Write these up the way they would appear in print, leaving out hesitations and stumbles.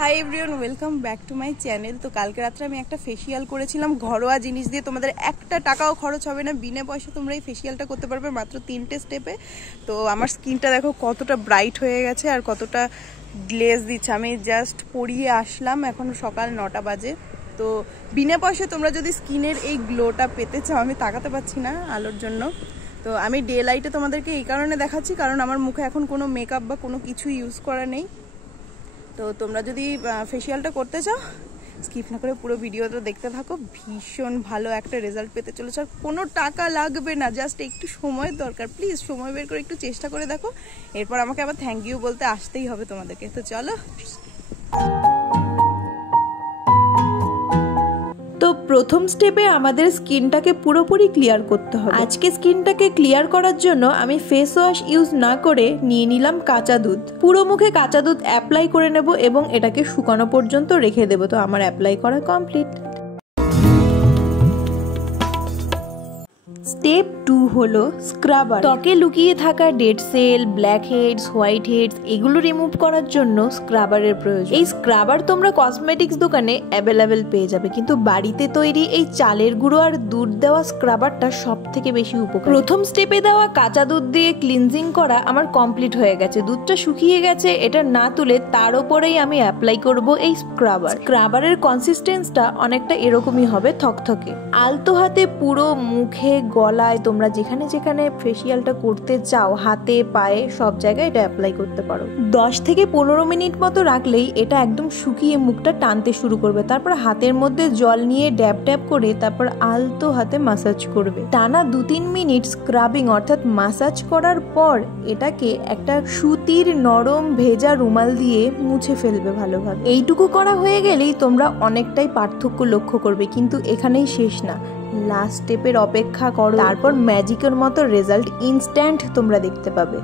Hi everyone, welcome back to my channel. তো কালকে রাত্রে আমি একটা ফেসিয়াল করেছিলাম ঘরোয়া জিনিস দিয়ে। তোমাদের একটা টাকাও খরচ হবে না, বিনা পয়সা তোমরা এই ফেসিয়ালটা করতে পারবে মাত্র 3টে স্টেপে। তো আমার স্কিনটা দেখো কতটা ব্রাইট হয়ে গেছে আর কতটা গ্লেজ দিচ্ছে। আমি জাস্ট পরিয়ে আসলাম, এখন সকাল 9টা বাজে। তো বিনা পয়সা তোমরা যদি স্কিনের এই গ্লোটা পেতে চাও, আমি তাকাতে পারছি না আলোর জন্য। তো আমি ডে লাইটে তোমাদেরকে এই কারণে দেখাচ্ছি, কারণ আমার মুখে এখন কোনো মেকআপ বা কোনো কিছু ইউজ করা নেই। তো তোমরা যদি ফেসিয়ালটা করতে চাও, স্কিপ না করে পুরো ভিডিওটা দেখতে থাকো। ভীষণ ভালো একটা রেজাল্ট পেতে চলেছে আর কোনো টাকা লাগবে না, জাস্ট একটু সময় দরকার। প্লিজ সময় বের করে একটু চেষ্টা করে দেখো, এরপর আমাকে আবার থ্যাংক ইউ বলতে আসতেই হবে তোমাদেরকে। তো চলো। তো প্রথম স্টেপে আমাদের স্কিনটাকে পুরোপুরি ক্লিয়ার করতে হবে। আজকে স্কিনটাকে ক্লিয়ার করার জন্য আমি ফেস ওয়াশ ইউজ না করে নিয়ে নিলাম কাঁচা দুধ। পুরো মুখে কাঁচা দুধ অ্যাপ্লাই করে নেব এবং এটাকে শুকানো পর্যন্ত রেখে দেবো। তো আমার অ্যাপ্লাই করা কমপ্লিট। স্টেপ 2 হলো স্ক্রাবার। ত্বকে লুকিয়ে থাকা dead cell, black heads, white heads এগুলো রিমুভ করার জন্য স্ক্রাবারের প্রয়োজন। এই স্ক্রাবার তোমরা কসমেটিক্স দোকানে অ্যাভেলেবেল পেয়ে যাবে, কিন্তু বাড়িতে তৈরি এই চালের গুঁড়ো আর দুধ দেওয়া স্ক্রাবারটা সব থেকে বেশি উপকারী। প্রথম স্টেপে দেওয়া কাঁচা দুধ দিয়ে ক্লিনজিং করা আমার কমপ্লিট হয়ে গেছে। দুধটা শুকিয়ে গেছে, এটা না তুলে তার উপরেই আমি অ্যাপ্লাই করব এই স্ক্রাবার। স্ক্রাবারের কনসিস্টেন্সটা অনেকটা এরকমই হবে, থকথকে। আলতো হাতে পুরো মুখে, গলায়, তোমরা যেখানে যেখানে ফেসিয়ালটা করতে চাও, হাতে পায়ে সব জায়গায় এটা অ্যাপ্লাই করতে পারো। 10 থেকে 15 মিনিট মতো রাখলেই এটা একদম শুকিয়ে মুখটা টানতে শুরু করবে। তারপর হাতের মধ্যে জল নিয়ে ড্যাব ড্যাব করে তারপর আলতো হাতে মাসাজ করবে। টানা 2-3 মিনিট স্ক্রাবিং অর্থাৎ মাসাজ করার পর এটাকে একটা সুতির নরম ভেজা রুমাল দিয়ে মুছে ফেলবে ভালোভাবে। এইটুকু করা হয়ে গেলেই তোমরা অনেকটাই পার্থক্য লক্ষ্য করবে, কিন্তু এখানেই শেষ না। লাস্ট স্টেপের অপেক্ষা করো, তারপর ম্যাজিকের মতো রেজাল্ট ইনস্ট্যান্ট তোমরা দেখতে পাবে।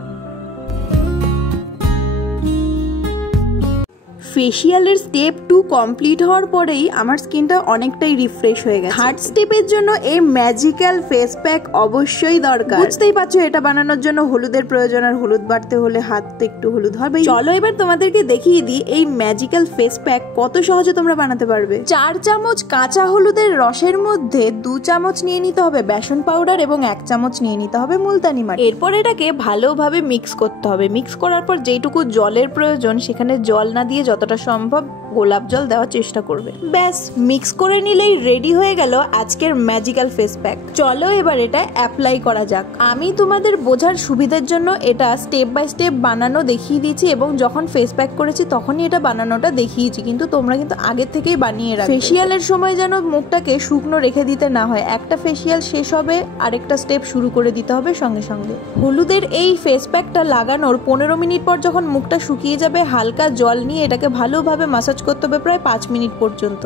ফেসিয়ালের স্টেপ 2 কমপ্লিট হওয়ার পরেই আমার স্কিনটা অনেকটাই রিফ্রেশ হয়ে গেছে। থার্ড স্টেপের জন্য এই ম্যাজিক্যাল ফেস প্যাক অবশ্যই দরকার। বুঝতেই পারছো এটা বানানোর জন্য হলুদের প্রয়োজন, আর হলুদ বাড়তে হলে হাত তো একটু হলুদ হবে। চলো এবার তোমাদেরকে দেখিয়ে দিই এই ম্যাজিক্যাল ফেস প্যাক কত সহজে তোমরা বানাতে পারবে। 4 চামচ কাঁচা হলুদের রসের মধ্যে 2 চামচ নিয়ে নিতে হবে বেসন পাউডার এবং 1 চামচ নিয়ে নিতে হবে মুলতানি মাটি। এরপর এটাকে ভালোভাবে মিক্স করতে হবে। মিক্স করার পর যেটুকু জলের প্রয়োজন সেখানে জল না দিয়ে যতটা সম্ভব গোলাপ জল দেওয়ার চেষ্টা করবে। ব্যাস, মিক্স করে নিলেই রেডি হয়ে গেল আজকের ম্যাজিক্যাল ফেস প্যাক। চলো এবার এটা অ্যাপ্লাই করা যাক। আমি তোমাদের বোঝার সুবিধার জন্য এটা স্টেপ বাই স্টেপ বানানো দেখিয়ে দিয়েছি এবং যখন ফেস প্যাক করেছি তখনই এটা বানানোটা দেখিয়েছি, কিন্তু তোমরা কিন্তু আগে থেকেই বানিয়ে রাখবে। ফেসিয়ালের সময় যেন মুখটাকে শুকনো রেখে দিতে না হয়। একটা ফেসিয়াল শেষ হবে আরেকটা স্টেপ শুরু করে দিতে হবে সঙ্গে সঙ্গে। হলুদের এই ফেস প্যাকটা লাগানোর 15 মিনিট পর যখন মুখটা শুকিয়ে যাবে, হালকা জল নিয়ে এটাকে ভালোভাবে মাসাজ করতে হবে প্রায় 5 মিনিট পর্যন্ত।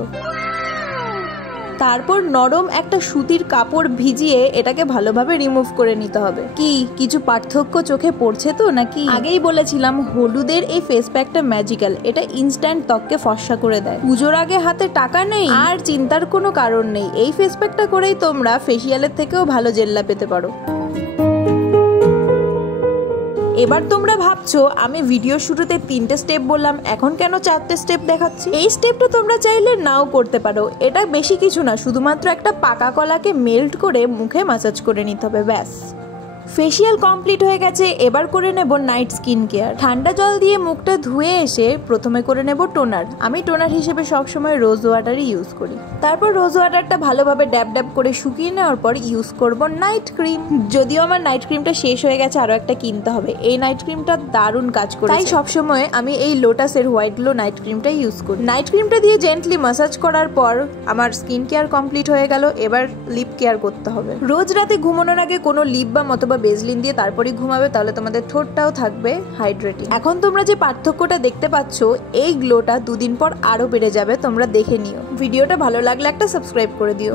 তারপর নরম একটা সুতির কাপড় ভিজিয়ে এটাকে ভালোভাবে রিমুভ করে নিতে হবে। কি কিছু পার্থক্য চোখে পড়ছে তো নাকি? আগেই বলেছিলাম হলুদের এই ফেস প্যাকটা ম্যাজিক্যাল, এটা ইনস্ট্যান্ট ত্বককে ফর্সা করে দেয়। পুজোর আগে হাতে টাকা নেই আর চিন্তার কোনো কারণ নেই, এই ফেস প্যাকটা করেই তোমরা ফেসিয়ালের থেকেও ভালো জেল্লা পেতে পারো। এবার তোমরা ভাবছো আমি ভিডিও শুরুতে 3টে স্টেপ বললাম, এখন কেন 4টে স্টেপ দেখাচ্ছি? এই স্টেপটা তোমরা চাইলে নাও করতে পারো। এটা বেশি কিছু না, শুধুমাত্র একটা পাকা কলাকে মেল্ট করে মুখে মাসাজ করে নিতে হবে, ব্যাস। ফেসিয়াল কমপ্লিট হয়ে গেছে। এবার করে নেব নাইট স্কিন কেয়ার। ঠান্ডা জল দিয়ে মুখটা ধুয়ে এসে প্রথমে করে নেব টোনার। আমি টোনার হিসেবে সবসময় রোজ ওয়াটারই ইউজ করি। তারপর রোজ ওয়াটারটা ভালোভাবে ড্যাব ড্যাব করে শুকিয়ে নেওয়ার পর ইউজ করব নাইট ক্রিম। যদিও আমার নাইট ক্রিমটা শেষ হয়ে গেছে, আরো একটা কিনতে হবে। এই নাইট ক্রিমটা দারুণ কাজ করে, তাই সবসময় আমি এই লোটাসের হোয়াইট গ্লো নাইট ক্রিমটা ইউজ করি। নাইট ক্রিমটা দিয়ে জেন্টলি মাসাজ করার পর আমার স্কিন কেয়ার কমপ্লিট হয়ে গেল। এবার লিপ কেয়ার করতে হবে। রোজ রাতে ঘুমানোর আগে কোনো লিপ বা অথবা বেজলিন দিয়ে তারপরেই ঘুমাবে, তাহলে তোমাদের ঠোঁটটাও থাকবে হাইড্রেটিং। এখন তোমরা যে পার্থক্যটা দেখতে পাচ্ছ, এই গ্লোটা 2 দিন পর আরো বেড়ে যাবে, তোমরা দেখে নিও। ভিডিওটা ভালো লাগলে একটা সাবস্ক্রাইব করে দিও।